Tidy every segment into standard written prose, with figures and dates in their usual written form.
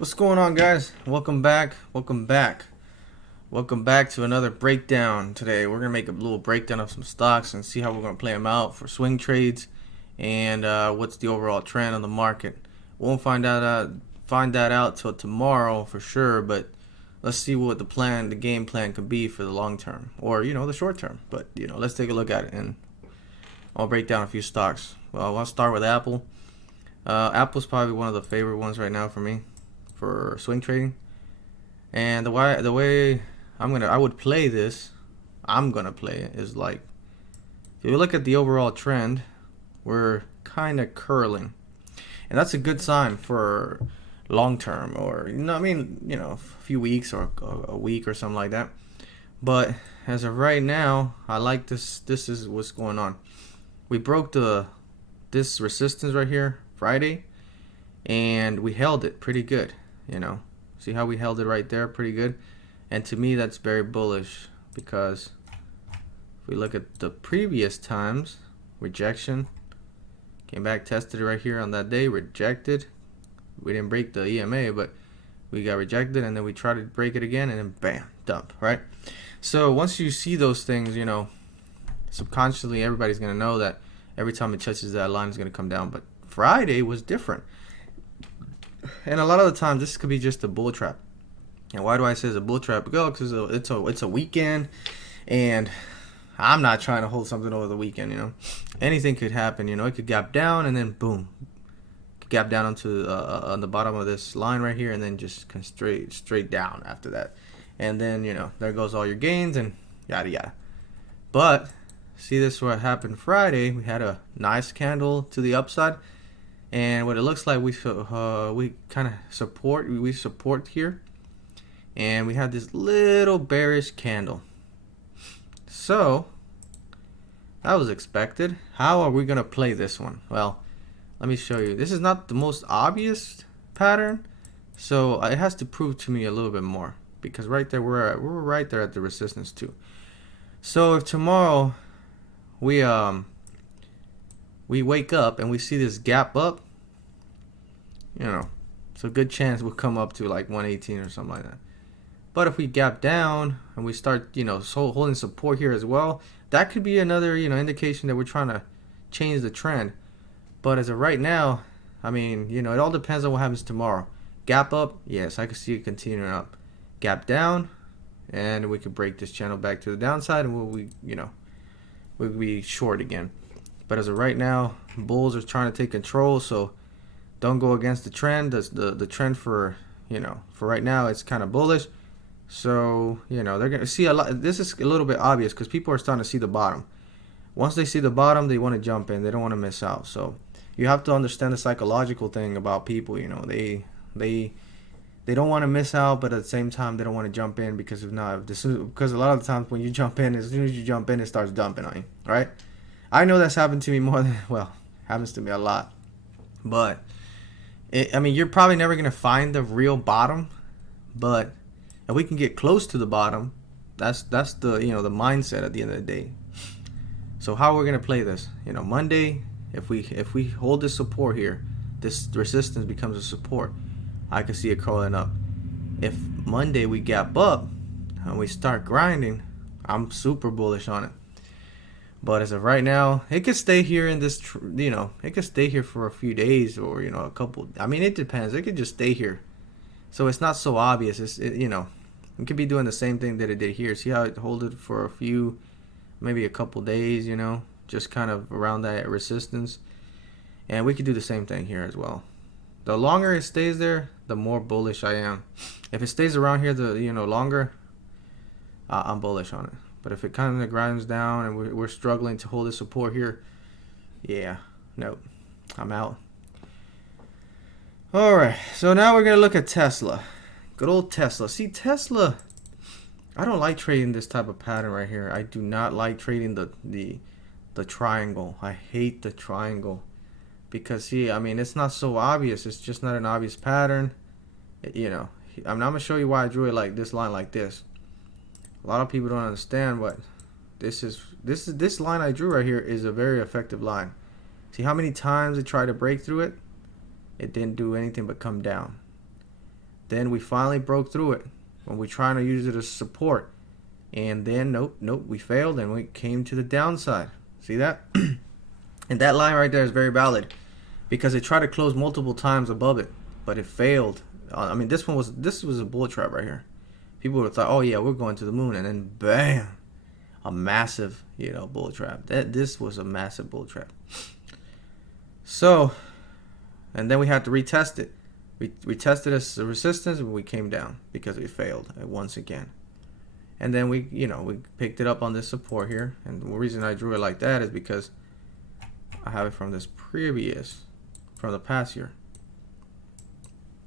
What's going on, guys? Welcome back. Welcome back to another breakdown. Today we're gonna make a little breakdown of some stocks and see how we're gonna play them out for swing trades and what's the overall trend on the market. Won't find that out till tomorrow for sure, but let's see what the game plan could be for the long term or the short term. But let's take a look at it and I'll break down a few stocks. Well, I'll start with Apple. Apple's probably one of the favorite ones right now for me for swing trading. And the way I would play this, I'm gonna play it is like, if you look at the overall trend, we're kind of curling, and that's a good sign for long term, or a few weeks or a week or something like that. But as of right now, I like this. This is what's going on. We broke this resistance right here Friday, and we held it pretty good. See how we held it right there, pretty good. And to me, that's very bullish, because if we look at the previous times, rejection, came back, tested it right here on that day, rejected. We didn't break the EMA, but we got rejected, and then we tried to break it again, and then bam, dump, right? So once you see those things, subconsciously everybody's gonna know that every time it touches that line, it's gonna come down. But Friday was different. And a lot of the time, this could be just a bull trap. And why do I say it's a bull trap? Because it's a weekend, and I'm not trying to hold something over the weekend. Anything could happen. It could gap down, and then boom, gap down onto on the bottom of this line right here, and then just come straight down after that. And then there goes all your gains and yada yada. But see, this is what happened Friday. We had a nice candle to the upside. And what it looks like, we kind of support here, and we have this little bearish candle. So that was expected. How are we gonna play this one? Well, let me show you. This is not the most obvious pattern, so it has to prove to me a little bit more, because right there we're right there at the resistance too. So if tomorrow we wake up and we see this gap up, it's a good chance we'll come up to like 118 or something like that. But if we gap down and we start, holding support here as well, that could be another, indication that we're trying to change the trend. But as of right now, it all depends on what happens tomorrow. Gap up, yes, I can see it continuing up. Gap down, and we could break this channel back to the downside, and we'll be short again. But as of right now, bulls are trying to take control, so don't go against the trend. That's the trend for right now, it's kind of bullish. So they're gonna see a lot. This is a little bit obvious because people are starting to see the bottom. Once they see the bottom, they want to jump in. They don't want to miss out. So you have to understand the psychological thing about people. They don't want to miss out, but at the same time they don't want to jump in, because because a lot of the times when you jump in, as soon as you jump in, it starts dumping on you, right? I know that's happened to me happens to me a lot. But you're probably never gonna find the real bottom, but if we can get close to the bottom, that's the the mindset at the end of the day. So how we're gonna play this? Monday, if we hold this support here, this resistance becomes a support. I can see it crawling up. If Monday we gap up and we start grinding, I'm super bullish on it. But as of right now, it could stay here in this, it could stay here for a few days, or a couple. It depends. It could just stay here, so it's not so obvious. It could be doing the same thing that it did here. See how it hold it for a few, maybe a couple days, just kind of around that resistance, and we could do the same thing here as well. The longer it stays there, the more bullish I am. If it stays around here, longer, I'm bullish on it. But if it kind of grinds down and we're struggling to hold the support here, yeah, nope, I'm out. All right, so now we're going to look at Tesla. Good old Tesla. See, Tesla, I don't like trading this type of pattern right here. I do not like trading the triangle. I hate the triangle, because, see, it's not so obvious. It's just not an obvious pattern. I'm not going to show you why I drew it like this, line like this. A lot of people don't understand what this line I drew right here is a very effective line. See how many times it tried to break through it? It didn't do anything but come down. Then we finally broke through it when we trying to use it as support. And then, nope, we failed and we came to the downside. See that? And that line right there is very valid because it tried to close multiple times above it, but it failed. I mean, this was a bull trap right here. People would have thought, oh yeah, we're going to the moon, and then bam, a massive, bull trap. This was a massive bull trap. So, and then we had to retest it. We tested as a resistance, and we came down because we failed once again. And then we picked it up on this support here. And the reason I drew it like that is because I have it from from the past year.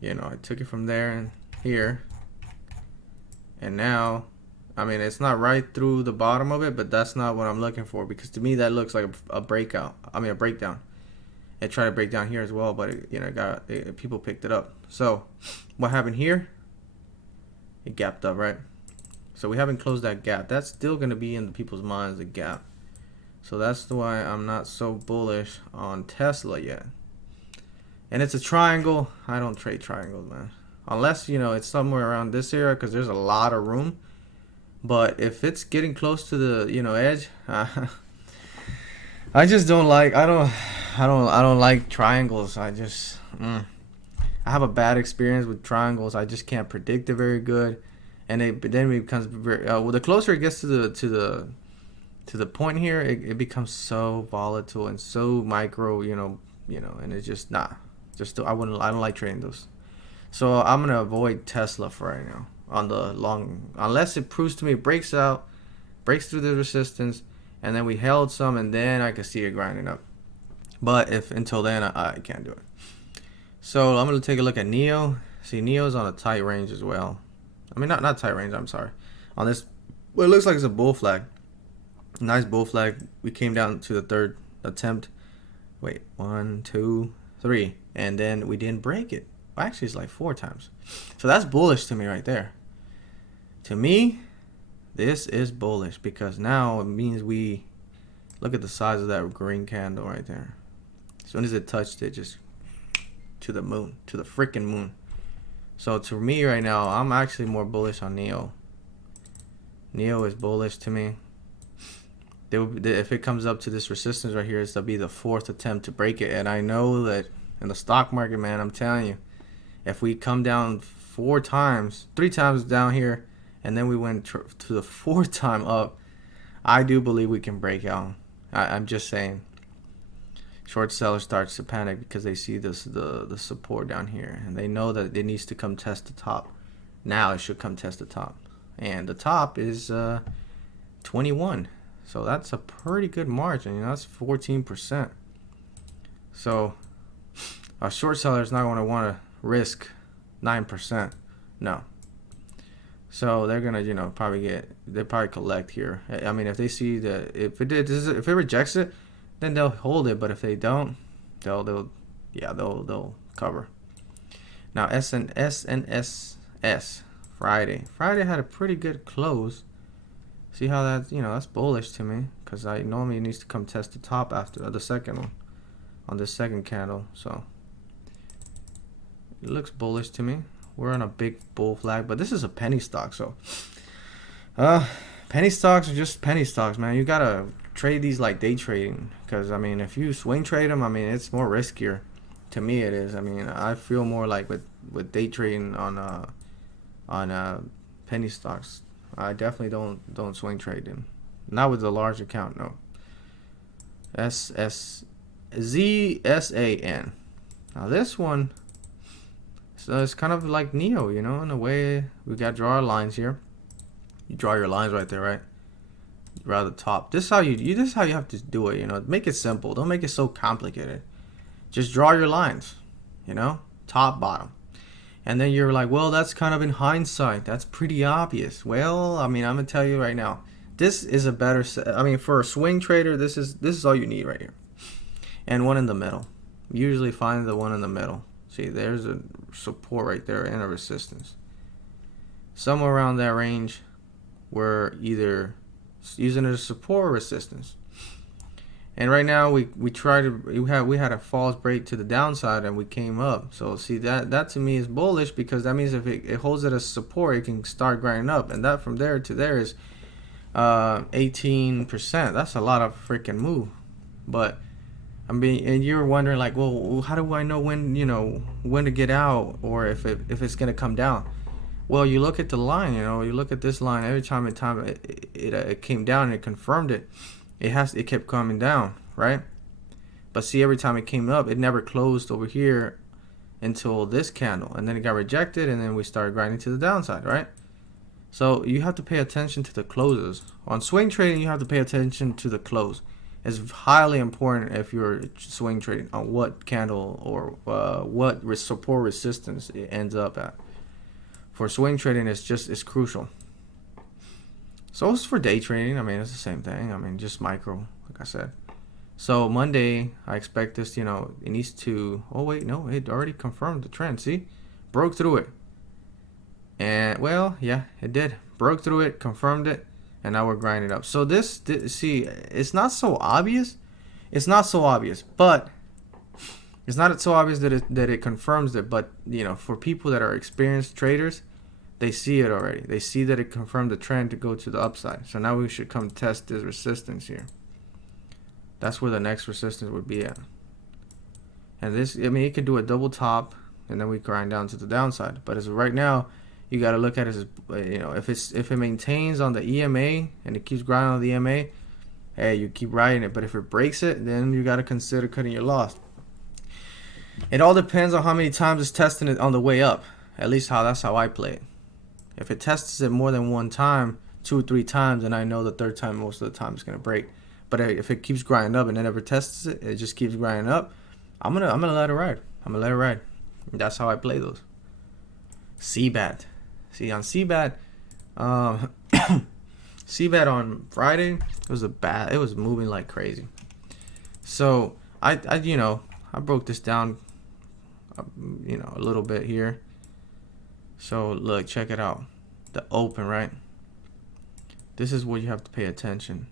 I took it from there and here. And now, I mean, it's not right through the bottom of it, but that's not what I'm looking for, because to me that looks like a breakout. I mean, a breakdown. It tried to break down here as well, but people picked it up. So what happened here? It gapped up, right? So we haven't closed that gap. That's still going to be in the people's minds, the gap. So that's why I'm not so bullish on Tesla yet. And it's a triangle. I don't trade triangles, man. Unless, it's somewhere around this area, because there's a lot of room. But if it's getting close to the, edge, I just don't like, I don't like triangles. I have a bad experience with triangles. I just can't predict it very good. And then it becomes very the closer it gets to the point here, it becomes so volatile and so micro, and it's just I don't like trading those. So I'm gonna avoid Tesla for right now on the long, unless it proves to me it breaks through the resistance, and then we held some, and then I can see it grinding up. But if until then, I can't do it. So I'm gonna take a look at NEO. See, NEO's on a tight range as well. I mean, not tight range, I'm sorry. On this, well, it looks like it's a bull flag. Nice bull flag. We came down to the third attempt. Wait, 1, 2, 3. And then we didn't break it. Well, actually, it's like 4 times. So that's bullish to me right there. To me, this is bullish because now it means we look at the size of that green candle right there. As soon as it touched it, just to the moon, to the freaking moon. So to me right now, I'm actually more bullish on NEO. NEO is bullish to me. If it comes up to this resistance right here, it's going to be the 4th attempt to break it. And I know that in the stock market, man, I'm telling you, if we come down 3 times down here, and then we went to the 4th time up, I do believe we can break out. I'm just saying. Short sellers starts to panic because they see the support down here, and they know that it needs to come test the top. Now it should come test the top, and the top is 21. So that's a pretty good margin. That's 14%. So a short seller is not going to want to risk 9%. No. So they're gonna they probably collect here. I mean, if they see that if it rejects it, then they'll hold it, but if they don't, they'll cover. Now SNSS Friday had a pretty good close. See how that's bullish to me, because I normally it needs to come test the top after the second one on this second candle. So it looks bullish to me. We're on a big bull flag, but this is a penny stock, so penny stocks are just penny stocks, man. You gotta trade these like day trading, because I mean, if you swing trade them, I mean, it's more riskier. To me, it is. I mean, I feel more like with day trading on penny stocks. I definitely don't swing trade them. Not with a large account, no. ZSAN. Now this one, so it's kind of like NEO, in a way. We got to draw our lines here. You draw your lines right there, right? Draw the top. This is how you have to do it, Make it simple. Don't make it so complicated. Just draw your lines, top, bottom. And then you're like, well, that's kind of in hindsight. That's pretty obvious. Well, I mean, I'm going to tell you right now. This is a better, for a swing trader, this is all you need right here. And one in the middle. Usually find the one in the middle. See, there's a support right there and a resistance. Somewhere around that range, we're either using it as support or resistance. And right now we had a false break to the downside and we came up. So see that to me is bullish, because that means if it holds it as support, it can start grinding up, and that from there to there is 18%. That's a lot of freaking move. But I mean, and you're wondering like, well, how do I know when to get out, or if it's gonna come down? Well, you look at the line. You look at this line. Every time it came down and it confirmed it. It kept coming down, right? But see, every time it came up, it never closed over here until this candle, and then it got rejected, and then we started grinding to the downside, right? So you have to pay attention to the closes. On swing trading, you have to pay attention to the close. It's highly important if you're swing trading on what candle or what support resistance it ends up at. For swing trading, it's crucial. So it's for day trading. I mean, it's the same thing. I mean, just micro, like I said. So Monday, I expect this, it needs to, oh wait, no, it already confirmed the trend. See? Broke through it. And, well, yeah, it did. Broke through it, confirmed it, and now we're grinding up. So see, it's not so obvious. It's not so obvious, but it's not so obvious that it confirms it. But, for people that are experienced traders, they see it already. They see that it confirmed the trend to go to the upside. So now we should come test this resistance here. That's where the next resistance would be at. And this, I mean, it could do a double top, and then we grind down to the downside. But as of right now, you got to look at it as, if it maintains on the EMA and it keeps grinding on the EMA, hey, you keep riding it. But if it breaks it, then you got to consider cutting your loss. It all depends on how many times it's testing it on the way up. At least that's how I play it. If it tests it more than one time, 2 or 3 times, and I know the third time most of the time it's gonna break. But if it keeps grinding up and it never tests it, it just keeps grinding up, I'm gonna let it ride. I'm gonna let it ride. That's how I play those. CBET. See, on CBET, CBET on Friday, it was moving like crazy. So I broke this down, a little bit here. So look, check it out. The open, right? This is where you have to pay attention.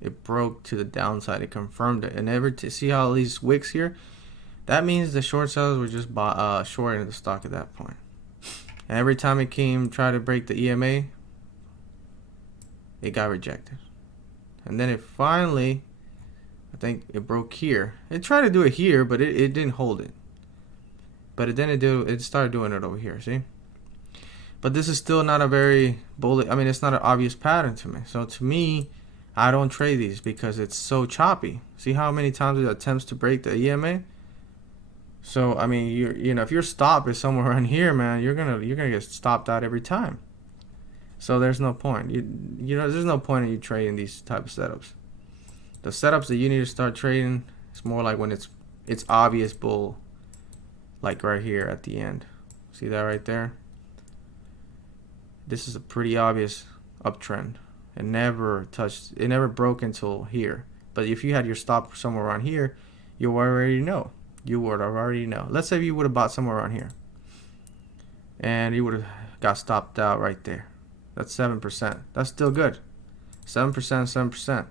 It broke to the downside. It confirmed it. And see how these wicks here? That means the short sellers were just shorting the stock at that point. And every time it tried to break the EMA, it got rejected. And then it finally, I think it broke here. It tried to do it here, but it didn't hold it. But it started doing it over here, see? But this is still not a very bullish. I mean, it's not an obvious pattern to me. So to me, I don't trade these because it's so choppy. See how many times it attempts to break the EMA? So I mean, if your stop is somewhere around here, man, you're gonna get stopped out every time. So there's no point. There's no point in you trading these type of setups. The setups that you need to start trading, it's more like when it's obvious bull, like right here at the end. See that right there? This is a pretty obvious uptrend. It never broke until here. But if you had your stop somewhere around here, you would already know. Let's say you would have bought somewhere around here, and you would have got stopped out right there. That's 7%. That's still good. 7%.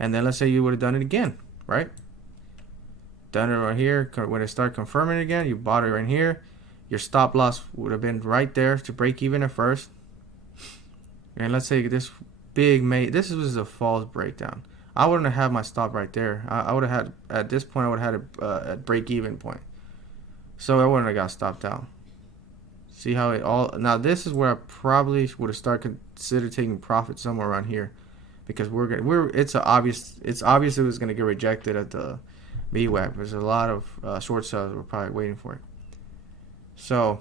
And then let's say you would have done it again, right? Done it right here. When it started confirming it again, you bought it right here. Your stop loss would have been right there to break even at first. And let's say this this was a false breakdown. I wouldn't have had my stop right there. I would have had, at this point, I would have had a break-even point. So I wouldn't have got stopped out. See how it all... Now, this is where I probably would have started consider taking profit somewhere around here. Because it's obvious it was going to get rejected at the VWAP. There's a lot of short sellers were probably waiting for it. So,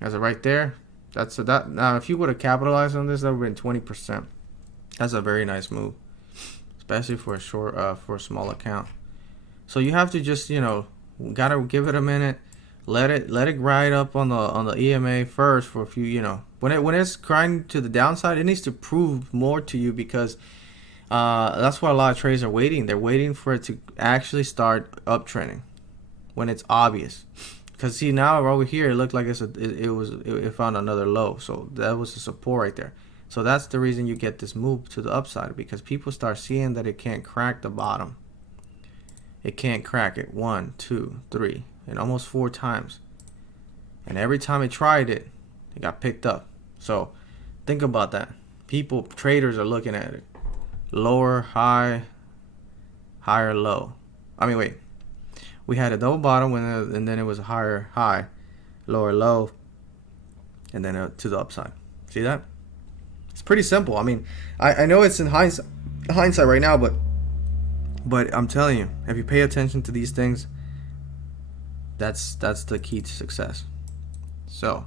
as of right there, that. Now, if you would have capitalized on this, that would have been 20%. That's a very nice move, especially for a small account. So you have to just gotta give it a minute, let it ride up on the EMA first for a few. When it's grinding to the downside, it needs to prove more to you, because that's why a lot of traders are waiting. They're waiting for it to actually start uptrending when it's obvious. Because see, now over here it looked like it found another low, so that was the support right there. So that's the reason you get this move to the upside, because people start seeing that it can't crack the bottom. It can't crack it. 1, 2, 3, and almost 4 times. And every time it tried it, it got picked up. So think about that. People, traders are looking at it. Lower, high, higher, low. I mean, wait. We had a double bottom and then it was a higher, high, lower, low, and then to the upside. See that? It's pretty simple. I mean, I know it's in hindsight right now, but I'm telling you, if you pay attention to these things, that's the key to success. So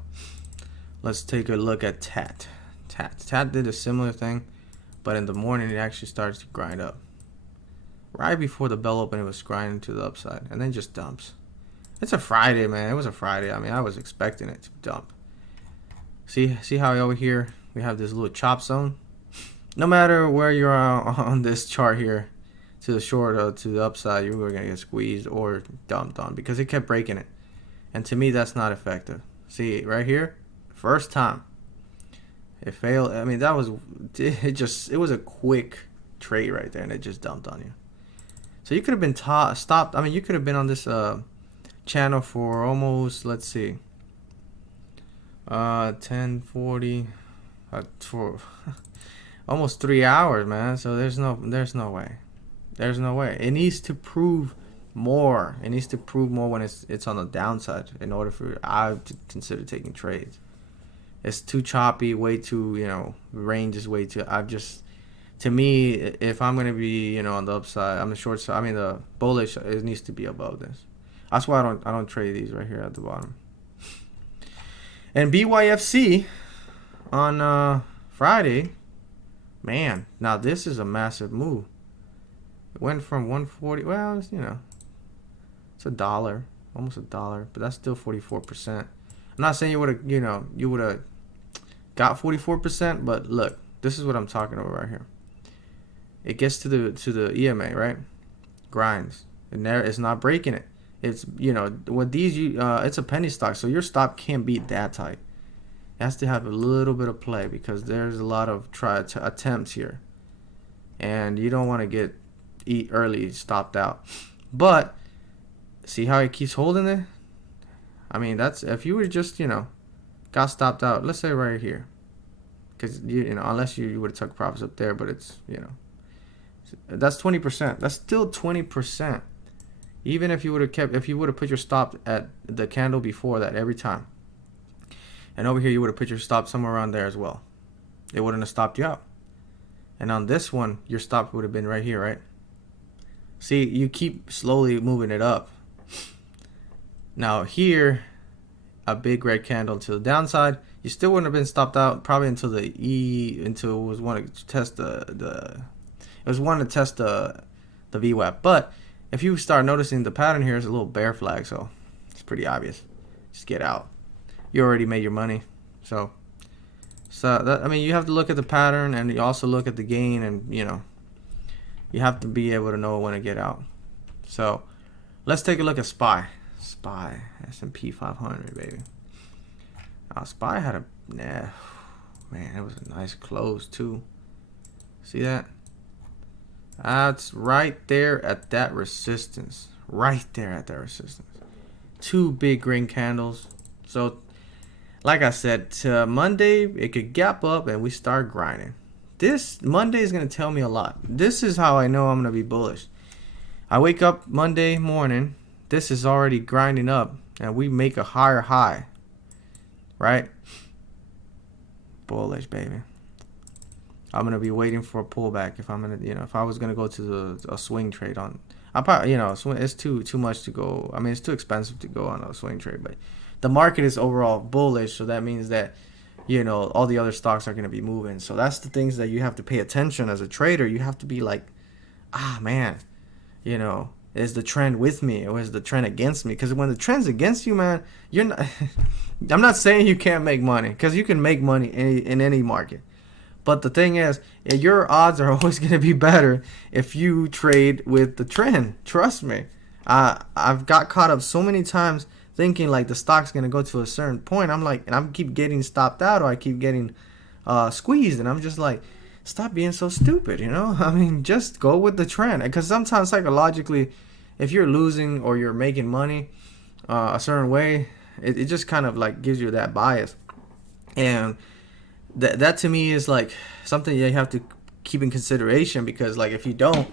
let's take a look at TATT. TATT did a similar thing, but in the morning it actually starts to grind up. Right before the bell opened, it was grinding to the upside, and then just dumps. It's a Friday, man. It was a Friday. I mean, I was expecting it to dump. See how over here we have this little chop zone? No matter where you're on this chart here, to the short or to the upside, you were going to get squeezed or dumped on because it kept breaking it. And to me, that's not effective. See, right here, first time, it failed. I mean, it was a quick trade right there, and it just dumped on you. So you could have been stopped. I mean, you could have been on this channel for almost, let's see, 10:40 for almost 3 hours, man. So there's no way. There's no way. It needs to prove more. It needs to prove more when it's on the downside in order for I to consider taking trades. It's too choppy, way too, range is way too. To me, if I'm gonna be, on the upside, I'm the short side. I mean, the bullish, it needs to be above this. That's why I don't trade these right here at the bottom. And BYFC on Friday, man. Now this is a massive move. It went from 140. Well, it's $1, almost $1, but that's still 44%. I'm not saying you would have got 44%, but look, this is what I'm talking about right here. It gets to the EMA, right? Grinds, and there it's not breaking it. It's with these it's a penny stock, so your stop can't be that tight. It has to have a little bit of play because there's a lot of attempts here, and you don't want to eat early stopped out. But see how it keeps holding it? I mean, that's if you were just got stopped out. Let's say right here, because unless you would have took profits up there, but it's that's 20%. That's still 20%. Even if you would have put your stop at the candle before that every time. And over here you would have put your stop somewhere around there as well. It wouldn't have stopped you out. And on this one, your stop would have been right here, right? See, you keep slowly moving it up. Now here, a big red candle to the downside. You still wouldn't have been stopped out probably until it was wanting to test the VWAP. But if you start noticing the pattern here is a little bear flag, so it's pretty obvious. Just get out. You already made your money. So that, I mean, you have to look at the pattern and you also look at the gain, and you have to be able to know when to get out. So let's take a look at SPY. SPY, S&P 500, baby. SPY had man, it was a nice close too. See that? That's right there at that resistance. Right there at that resistance. Two big green candles. So, like I said, to Monday, it could gap up and we start grinding. This Monday is going to tell me a lot. This is how I know I'm going to be bullish. I wake up Monday morning. This is already grinding up. And we make a higher high. Right? Bullish, baby. I'm gonna be waiting for a pullback if I'm gonna, if I was gonna go to a swing trade on, I probably, it's too much to go. I mean, it's too expensive to go on a swing trade. But the market is overall bullish, so that means that, all the other stocks are gonna be moving. So that's the things that you have to pay attention as a trader. You have to be like, man, is the trend with me or is the trend against me? Because when the trend's against you, man, you're not. I'm not saying you can't make money, because you can make money in any market. But the thing is, your odds are always going to be better if you trade with the trend. Trust me. I've got caught up so many times thinking like the stock's going to go to a certain point. I'm like, and I keep getting stopped out, or I keep getting squeezed. And I'm just like, stop being so stupid, I mean, just go with the trend. Because sometimes psychologically, if you're losing or you're making money a certain way, it just kind of like gives you that bias. And that to me is like something you have to keep in consideration, because like if you don't,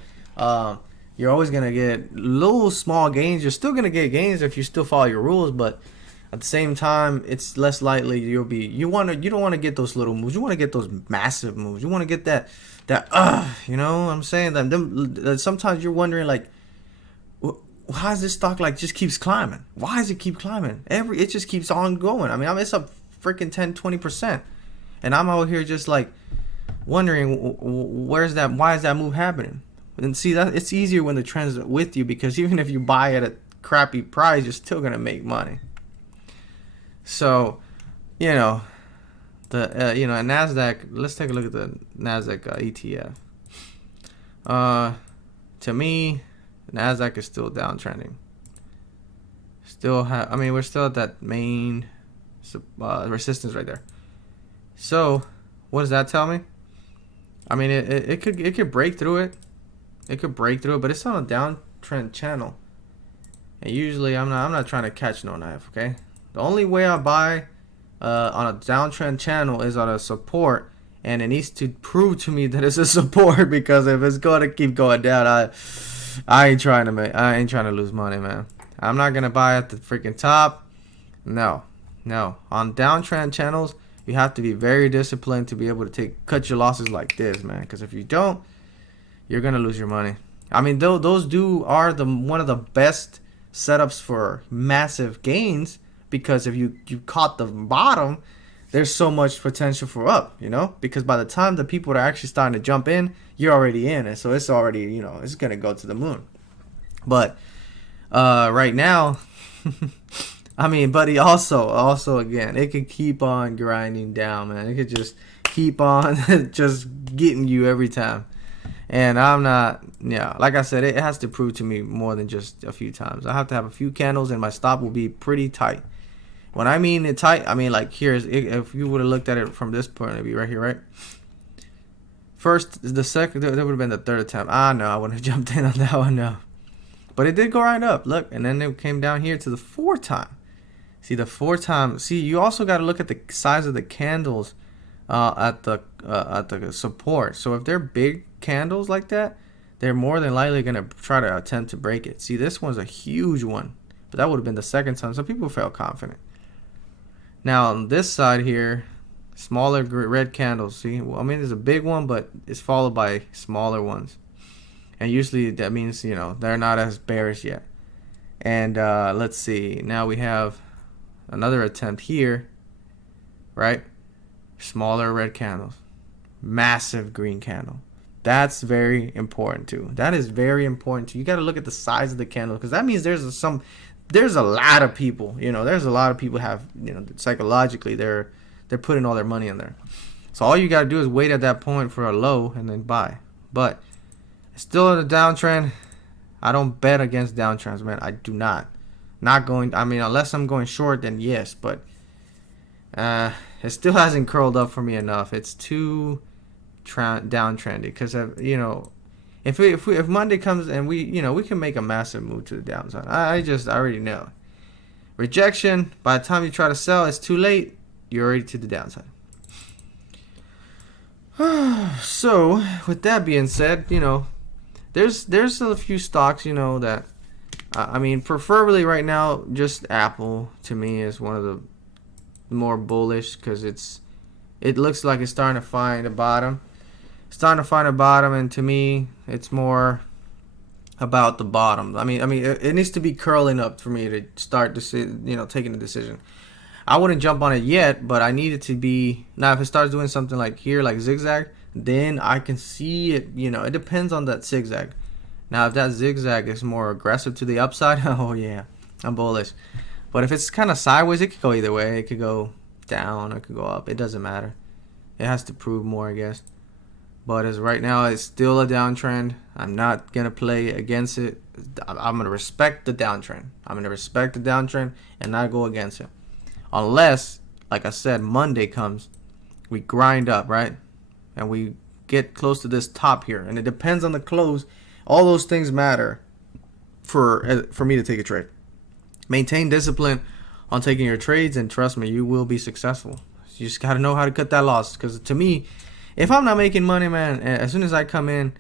you're always gonna get little small gains. You're still gonna get gains if you still follow your rules, but at the same time, it's less likely you don't want to get those little moves. You want to get those massive moves. You want to get that you know what I'm saying? That sometimes you're wondering like, why is this stock like just keeps climbing? Why does it keep climbing? It just keeps on going. I mean, it's up freaking 10-20%, and I'm out here just like wondering why is that move happening? And see, that it's easier when the trend's with you, because even if you buy at a crappy price, you're still gonna make money. So, the NASDAQ. Let's take a look at the NASDAQ ETF. To me, NASDAQ is still downtrending. We're still at that main resistance right there. So, what does that tell me? I mean, it could break through it. It could break through it, but it's on a downtrend channel. And usually, I'm not trying to catch no knife. Okay. The only way I buy on a downtrend channel is on a support, and it needs to prove to me that it's a support, because if it's going to keep going down, I ain't trying to lose money, man. I'm not gonna buy at the freaking top. No. On downtrend channels, you have to be very disciplined to be able to cut your losses like this, man. Because if you don't, you're gonna lose your money. I mean, those are one of the best setups for massive gains. Because if you caught the bottom, there's so much potential for up, because by the time the people are actually starting to jump in, you're already in, and so it's already, it's going to go to the moon. But right now, I mean, buddy, also again, it could keep on grinding down, man. It could just keep on just getting you every time. And I'm not, like I said, it has to prove to me more than just a few times. I have to have a few candles, and my stop will be pretty tight. When I mean it tight, I mean like if you would have looked at it from this point of view right here, right? First, the second, that would have been the third attempt. No, I wouldn't have jumped in on that one, no. But it did go right up, look, and then it came down here to the fourth time. See, the fourth time. See, you also got to look at the size of the candles at the support. So if they're big candles like that, they're more than likely going to try to attempt to break it. See, this one's a huge one, but that would have been the second time, so people felt confident. Now on this side here, smaller red candles. See, well, I mean, there's a big one, but it's followed by smaller ones, and usually that means they're not as bearish yet. And let's see. Now we have another attempt here, right? Smaller red candles, massive green candle. That's very important too. That is very important too. You got to look at the size of the candle, because that means there's a lot of people, there's a lot of people have, psychologically they're putting all their money in there. So all you got to do is wait at that point for a low and then buy. But still in a downtrend. I don't bet against downtrends, man. I do not. Not going, I mean, unless I'm going short, then yes, but it still hasn't curled up for me enough. It's too downtrendy, because if Monday comes and we can make a massive move to the downside. I already know. Rejection, by the time you try to sell, it's too late. You're already to the downside. So, with that being said, there's a few stocks, that, I mean, preferably right now, just Apple, to me, is one of the more bullish, because it looks like it's starting to find a bottom. And to me, it's more about the bottom. I mean, it needs to be curling up for me to start taking a decision. I wouldn't jump on it yet, but I need it to be. Now, if it starts doing something like here, like zigzag, then I can see it. It depends on that zigzag. Now, if that zigzag is more aggressive to the upside, oh yeah, I'm bullish. But if it's kind of sideways, it could go either way. It could go down, or it could go up. It doesn't matter. It has to prove more, I guess. But as right now, it's still a downtrend. I'm not going to play against it. I'm going to respect the downtrend. And not go against it. Unless, like I said, Monday comes, we grind up, right? And we get close to this top here. And it depends on the close. All those things matter. for me to take a trade. Maintain discipline on taking your trades, and trust me, you will be successful. You just got to know how to cut that loss. Because to me, if I'm not making money, man, as soon as I come in,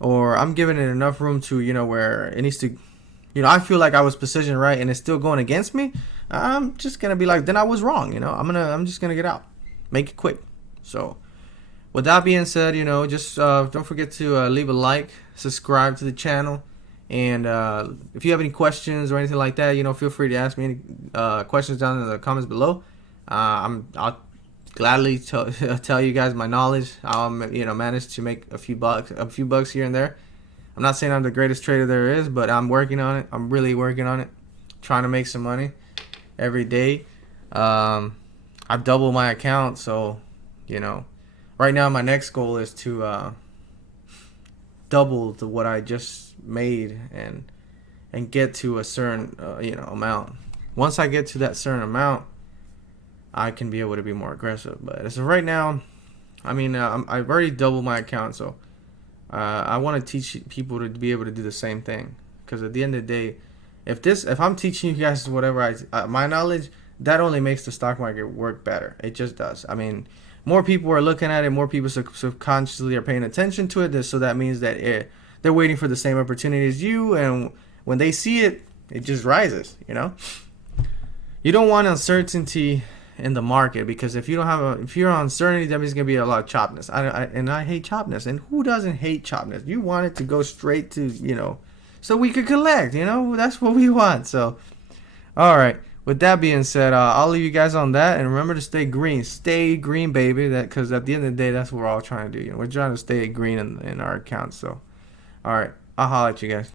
or I'm giving it enough room to, where it needs to, I feel like I was positioned right and it's still going against me, I'm just gonna be like, then I was wrong. I'm just gonna get out, make it quick. So, with that being said, just don't forget to leave a like, subscribe to the channel. And if you have any questions or anything like that, feel free to ask me any questions down in the comments below. I'll gladly tell you guys my knowledge. I'll manage to make a few bucks here and there. I'm not saying I'm the greatest trader there is, but I'm working on it. I'm really working on it, trying to make some money every day. I've doubled my account, so right now my next goal is to double to what I just made and get to a certain amount. Once I get to that certain amount, I can be able to be more aggressive. But as of right now, I've already doubled my account, so I want to teach people to be able to do the same thing. Because at the end of the day, if I'm teaching you guys whatever my knowledge, that only makes the stock market work better. It just does. More people are looking at it, more people subconsciously are paying attention to it. So that means that they're waiting for the same opportunity as you, and when they see it, it just rises. You don't want uncertainty in the market, because if you're uncertainty, that means gonna be a lot of chopness. I hate chopness, and who doesn't hate chopness? You want it to go straight to so we could collect. That's what we want. So, all right. With that being said, I'll leave you guys on that, and remember to stay green, baby. Because at the end of the day, that's what we're all trying to do. We're trying to stay green in our accounts. So, all right, I'll holler at you guys.